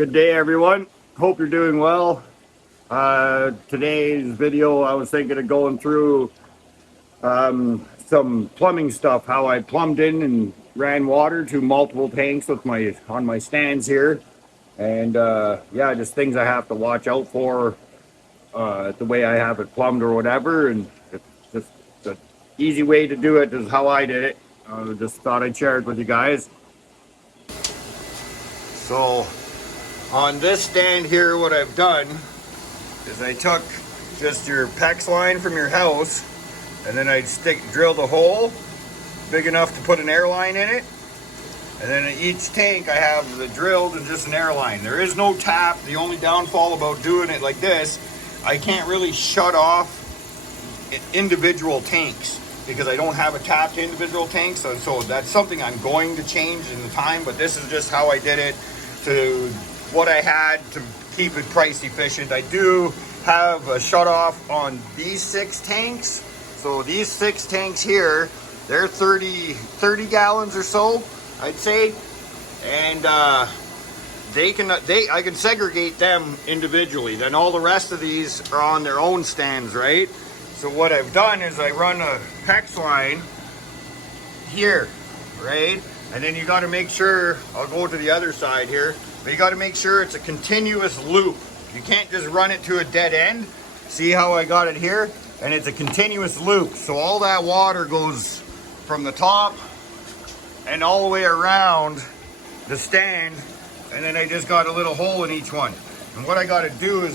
Good day, everyone. Hope you're doing well. Today's video, I was thinking of going through some plumbing stuff, how I plumbed in and ran water to multiple tanks with on my stands here. And yeah, just things I have to watch out for the way I have it plumbed or whatever. And it's just the easy way to do it is how I did it. Just thought I'd share it with you guys. So on this stand here, what I've done is I took just your PEX line from your house, and then I'd drilled a hole big enough to put an air line in it. And then in each tank I have the drilled and just an air line. There is no tap. The only downfall about doing it like this, I can't really shut off individual tanks because I don't have a tapped individual tanks. So that's something I'm going to change in the time, but this is just how I did it to what I had to keep it price efficient. I do have a shut off on these 6 tanks. So these 6 tanks here, they're 30 gallons or so, I'd say. And I can segregate them individually. Then all the rest of these are on their own stands, right? So what I've done is I run a PEX line here, right? And then you got to make sure, I'll go to the other side here, but you got to make sure it's a continuous loop. You can't just run it to a dead end. See how I got it here? And it's a continuous loop. So all that water goes from the top and all the way around the stand. And then I just got a little hole in each one. And what I got to do is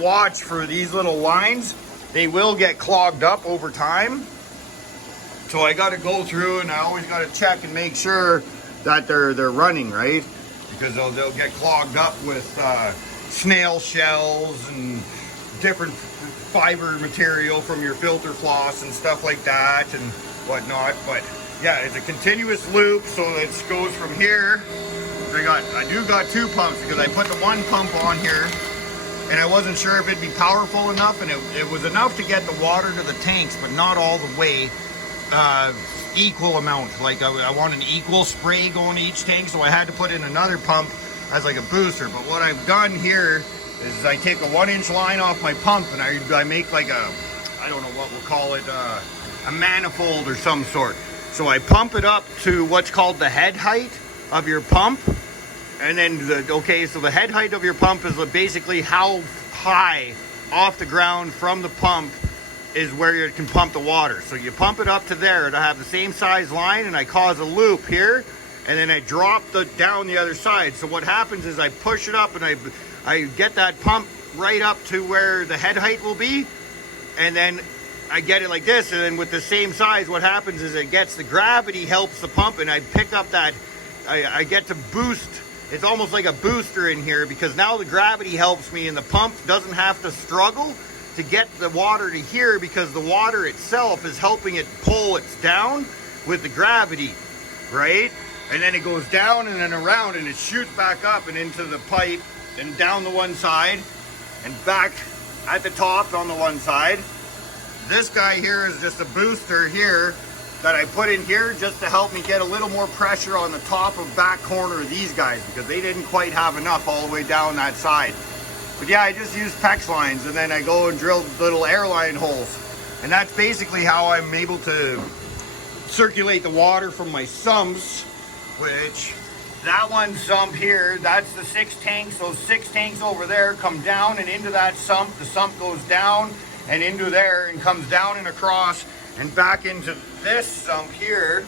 watch for these little lines. They will get clogged up over time. So I got to go through, and I always got to check and make sure that they're running, right? Because they'll get clogged up with snail shells and different fiber material from your filter floss and stuff like that and whatnot. But yeah, it's a continuous loop, so it goes from here. I do got 2 pumps because I put the 1 pump on here, and I wasn't sure if it'd be powerful enough, and it was enough to get the water to the tanks, but not all the way. Equal amount, like I want an equal spray going to each tank, so I had to put in another pump as like a booster. But what I've done here is I take a 1-inch line off my pump, and I make like I don't know what we'll call it, a manifold or some sort. So I pump it up to what's called the head height of your pump, and then so the head height of your pump is basically how high off the ground from the pump is where you can pump the water. So you pump it up to there to have the same size line, and I cause a loop here, and then I drop down the other side. So what happens is I push it up, and I get that pump right up to where the head height will be, and then I get it like this, and then with the same size, what happens is it gets the gravity helps the pump, and I pick up that, I get to boost. It's almost like a booster in here, because now the gravity helps me, and the pump doesn't have to struggle to get the water to here, because the water itself is helping it pull it down with the gravity, right? And then it goes down and then around, and it shoots back up and into the pipe and down the one side and back at the top on the one side. This guy here is just a booster here that I put in here just to help me get a little more pressure on the top of back corner of these guys, because they didn't quite have enough all the way down that side. But yeah, I just use PEX lines, and then I go and drill little airline holes. And that's basically how I'm able to circulate the water from my sumps, which that one sump here, that's the 6 tanks. Those 6 tanks over there come down and into that sump. The sump goes down and into there and comes down and across and back into this sump here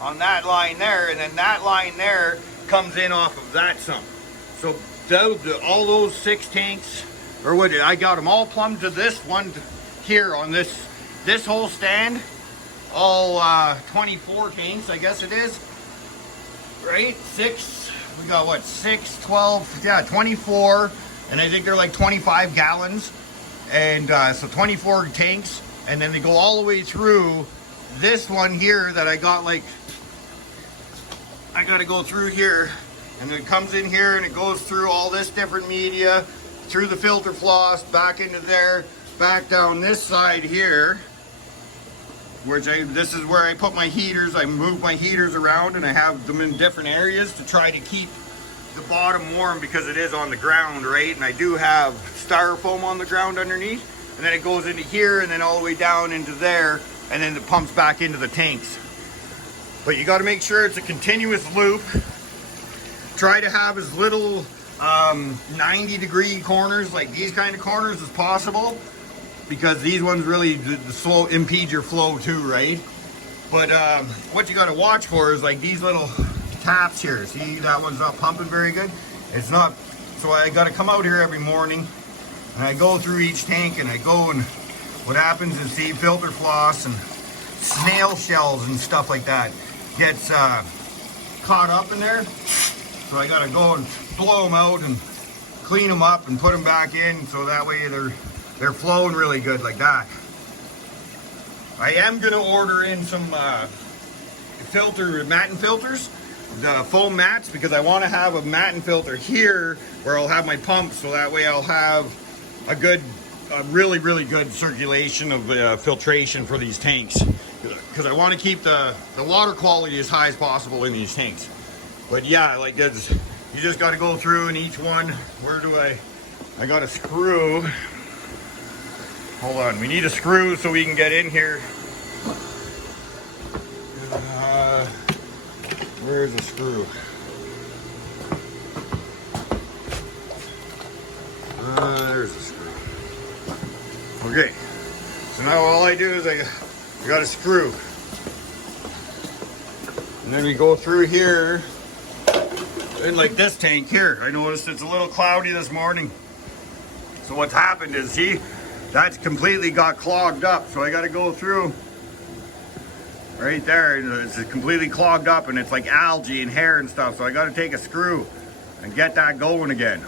on that line there. And then that line there comes in off of that sump. So all those 6 tanks, or what, I got them all plumbed to this one here on this whole stand, all 24 tanks, I guess it is, right? 6, we got what, 6, 12, yeah, 24, and I think they're like 25 gallons, and so 24 tanks, and then they go all the way through this one here that I got, like, I gotta go through here. And it comes in here and it goes through all this different media, through the filter floss, back into there, back down this side here, this is where I put my heaters. I move my heaters around, and I have them in different areas to try to keep the bottom warm because it is on the ground, right? And I do have styrofoam on the ground underneath, and then it goes into here and then all the way down into there, and then it pumps back into the tanks. But you got to make sure it's a continuous loop. Try to have as little 90-degree corners, like these kind of corners, as possible, because these ones really impede your flow too, right? But what you got to watch for is like these little taps here. See, that one's not pumping very good. It's not, so I got to come out here every morning and I go through each tank and I go, and what happens is, see, filter floss and snail shells and stuff like that gets caught up in there. So I got to go and blow them out and clean them up and put them back in, so that way they're flowing really good like that. I am going to order in some matting filters, the foam mats, because I want to have a matting filter here where I'll have my pump, so that way I'll have a really good circulation of filtration for these tanks, because I want to keep the water quality as high as possible in these tanks. But yeah, like this, you just got to go through, and each one, where do I got a screw. Hold on, we need a screw so we can get in here. Where's the screw? There's the screw. Okay, so now all I do is I got a screw. And then we go through here. And like this tank here, I noticed it's a little cloudy this morning. So what's happened is, see, that's completely got clogged up. So I got to go through right there. It's completely clogged up, and it's like algae and hair and stuff. So I got to take a screw and get that going again.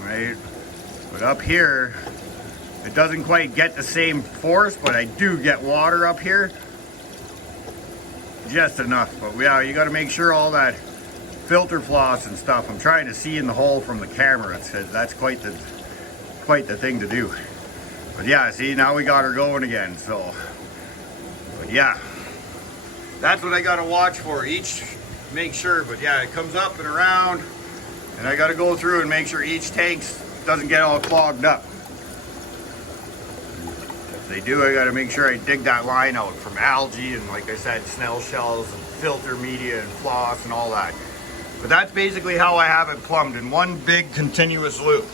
Right? But up here, it doesn't quite get the same force, but I do get water up here. Just enough. But yeah, you got to make sure all that filter floss and stuff. I'm trying to see in the hole from the camera. It says that's quite the thing to do. But yeah, see, now we got her going again. So, but yeah, that's what I got to watch for. Each, make sure. But yeah, it comes up and around, and I got to go through and make sure each tank doesn't get all clogged up. If they do, I got to make sure I dig that line out from algae and, like I said, snail shells and filter media and floss and all that. But that's basically how I have it plumbed, in one big continuous loop.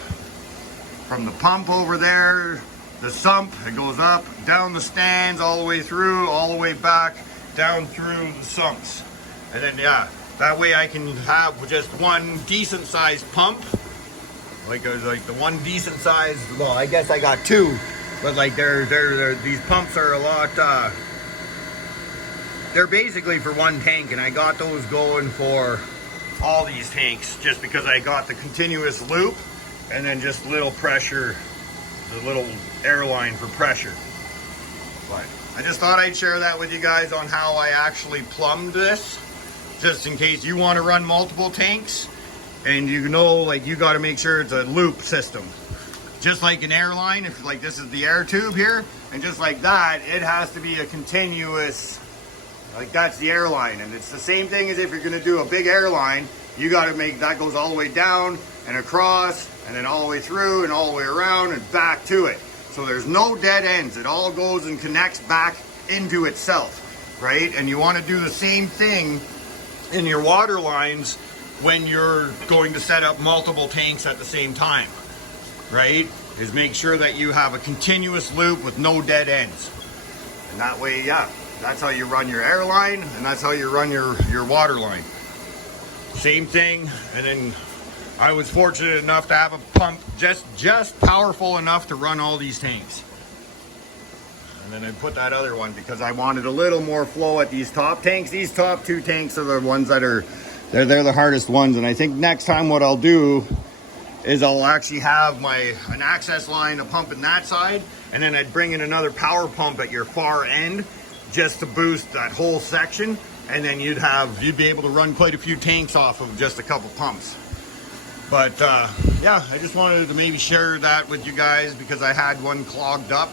From the pump over there, the sump, it goes up, down the stands, all the way through, all the way back, down through the sumps. And then, yeah, that way I can have just one decent sized pump. Like the one decent sized, well, I guess I got two, but like these pumps are a lot, they're basically for one tank, and I got those going for all these tanks just because I got the continuous loop and then just little pressure, the little airline for pressure. But I just thought I'd share that with you guys on how I actually plumbed this, just in case you want to run multiple tanks, and you know, like, you got to make sure it's a loop system. Just like an airline, if like this is the air tube here, and just like that, it has to be a continuous, like that's the airline. And it's the same thing as if you're going to do a big airline, you got to make that goes all the way down and across and then all the way through and all the way around and back to it. So there's no dead ends. It all goes and connects back into itself, right? And you want to do the same thing in your water lines when you're going to set up multiple tanks at the same time, right? Is make sure that you have a continuous loop with no dead ends. And that way, yeah, that's how you run your airline, and that's how you run your water line. Same thing. And then I was fortunate enough to have a pump just powerful enough to run all these tanks. And then I put that other one because I wanted a little more flow at these top tanks. These top two tanks are the ones that are, they're the hardest ones. And I think next time what I'll do is I'll actually have an access line, a pump in that side, and then I'd bring in another power pump at your far end just to boost that whole section. And then you'd be able to run quite a few tanks off of just a couple pumps. But yeah, I just wanted to maybe share that with you guys because I had one clogged up,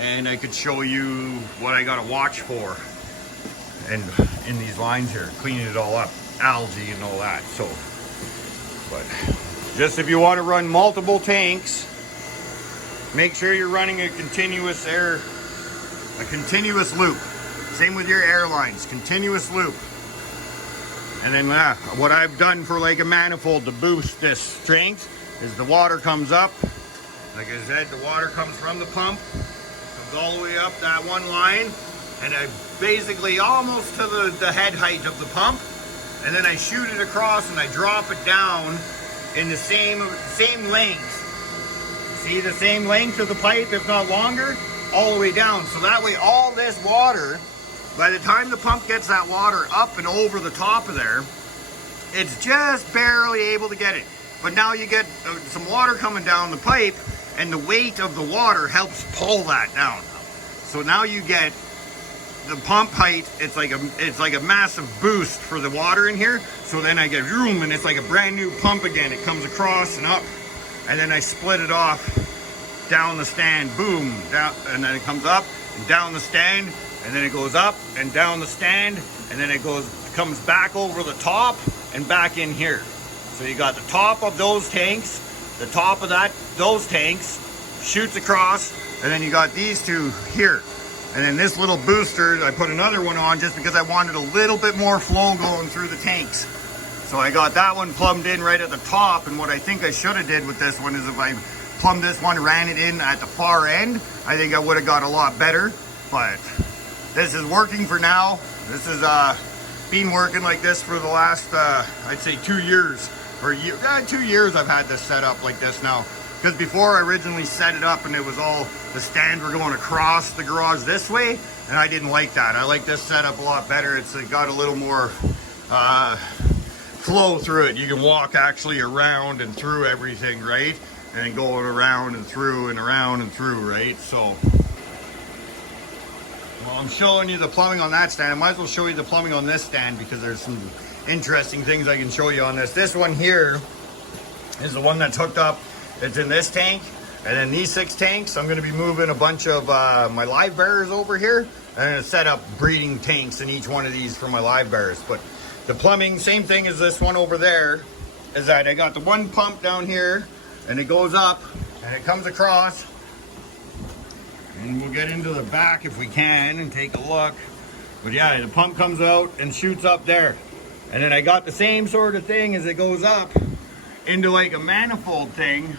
and I could show you what I got to watch for and in these lines here, cleaning it all up. algae and all that. So, but just if you want to run multiple tanks, make sure you're running a continuous loop. Same with your airlines, continuous loop. And then what I've done for like a manifold to boost this strength is the water comes up. Like I said, the water comes from the pump, comes all the way up that one line, and I basically almost to the head height of the pump, and then I shoot it across and I drop it down in the same length. See, the same length of the pipe, if not longer, all the way down. So that way all this water, by the time the pump gets that water up and over the top of there, it's just barely able to get it. But now you get some water coming down the pipe, and the weight of the water helps pull that down. So now you get the pump height, it's like a massive boost for the water in here. So then I get room, and it's like a brand new pump again. It comes across and up, and then I split it off down the stand, boom, down, and then it comes up and down the stand, and then it goes up and down the stand, and then it comes back over the top and back in here. So you got the top of those tanks, the top of those tanks shoots across, and then you got these two here. And then this little booster, I put another one on just because I wanted a little bit more flow going through the tanks. So I got that one plumbed in right at the top, and what I think I should have did with this one is if I plumbed this one, ran it in at the far end, I think I would have got a lot better. But this is working for now. This has been working like this for the last, I'd say 2 years. Or 2 years I've had this set up like this now. Because before I originally set it up and it was all, the stands were going across the garage this way, and I didn't like that. I like this setup a lot better. It's got a little more flow through it. You can walk actually around and through everything, right? And going around and through and around and through, right? So, well, I'm showing you the plumbing on that stand. I might as well show you the plumbing on this stand because there's some interesting things I can show you on this. This one here is the one that's hooked up. It's in this tank, and then these 6 tanks, I'm going to be moving a bunch of my live bearers over here. I'm going to set up breeding tanks in each one of these for my live bearers. But the plumbing, same thing as this one over there, is that I got the one pump down here, and it goes up, and it comes across, and we'll get into the back if we can and take a look. But yeah, the pump comes out and shoots up there. And then I got the same sort of thing as it goes up into like a manifold thing.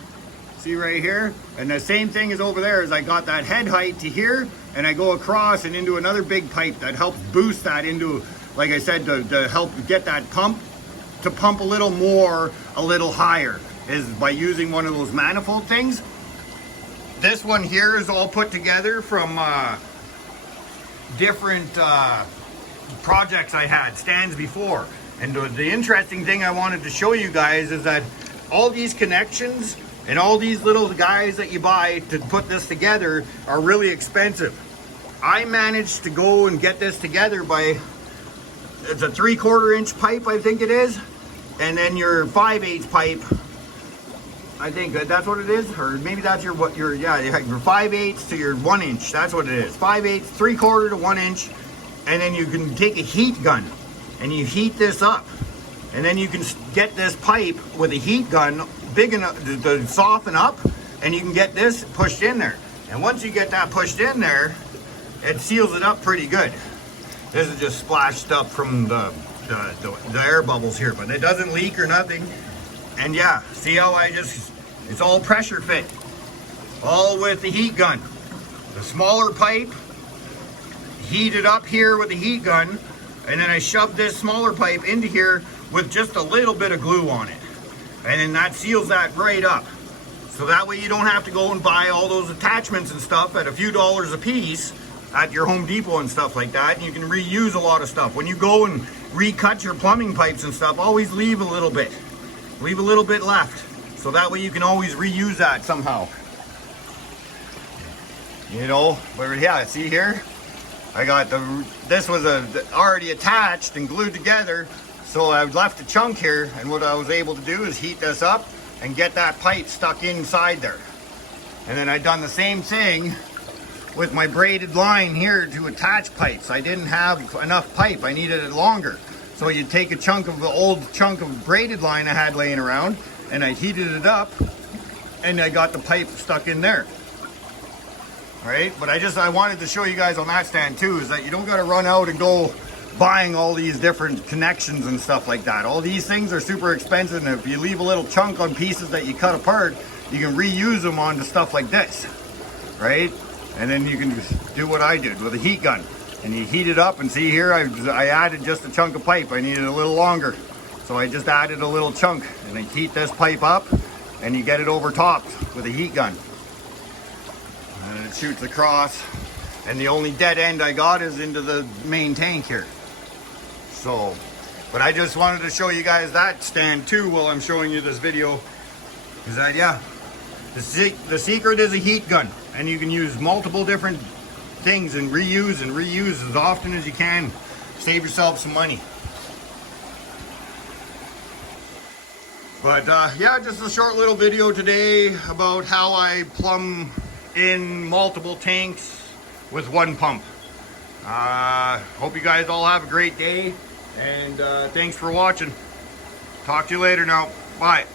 See right here? And the same thing is over there, is I got that head height to here, and I go across and into another big pipe that helps boost that into, like I said, to help get that pump to pump a little more, a little higher, is by using one of those manifold things. This one here is all put together from different projects I had, stands before. And the interesting thing I wanted to show you guys is that all these connections and all these little guys that you buy to put this together are really expensive. I managed to go and get this together by, it's a 3/4 inch pipe, I think it is, and then your 5/8 pipe, I think that's what it is, or maybe that's your 5/8 to your 1 inch, that's what it is. 5/8, 3/4 to 1 inch, and then you can take a heat gun and you heat this up, and then you can get this pipe with a heat gun big enough to soften up, and you can get this pushed in there. And once you get that pushed in there, it seals it up pretty good. This is just splashed up from the air bubbles here, but it doesn't leak or nothing. And yeah, see how it's all pressure fit, all with the heat gun. The smaller pipe, heat it up here with the heat gun, and then I shoved this smaller pipe into here with just a little bit of glue on it. And then that seals that right up. So that way you don't have to go and buy all those attachments and stuff at a few dollars a piece at your Home Depot and stuff like that. And you can reuse a lot of stuff. When you go and recut your plumbing pipes and stuff, always leave a little bit. Leave a little bit left. So that way you can always reuse that somehow. You know, but yeah, see here? I got this was already attached and glued together, so I left a chunk here, and what I was able to do is heat this up and get that pipe stuck inside there. And then I done the same thing with my braided line here to attach pipes. I didn't have enough pipe, I needed it longer. So you take a chunk of the old chunk of braided line I had laying around, and I heated it up, and I got the pipe stuck in there. All right, but I wanted to show you guys on that stand too, is that you don't got to run out and go buying all these different connections and stuff like that. All these things are super expensive, and if you leave a little chunk on pieces that you cut apart, you can reuse them onto stuff like this, right? And then you can just do what I did with a heat gun, and you heat it up, and see here I added just a chunk of pipe. I needed a little longer, so I just added a little chunk, and I heat this pipe up, and you get it over topped with a heat gun, and it shoots across, and the only dead end I got is into the main tank here. So, but I just wanted to show you guys that stand too while I'm showing you this video. Is that, yeah, the secret is a heat gun, and you can use multiple different things and reuse as often as you can. Save yourself some money. But yeah, just a short little video today about how I plumb in multiple tanks with one pump. Hope you guys all have a great day, and thanks for watching. Talk to you later now. Bye.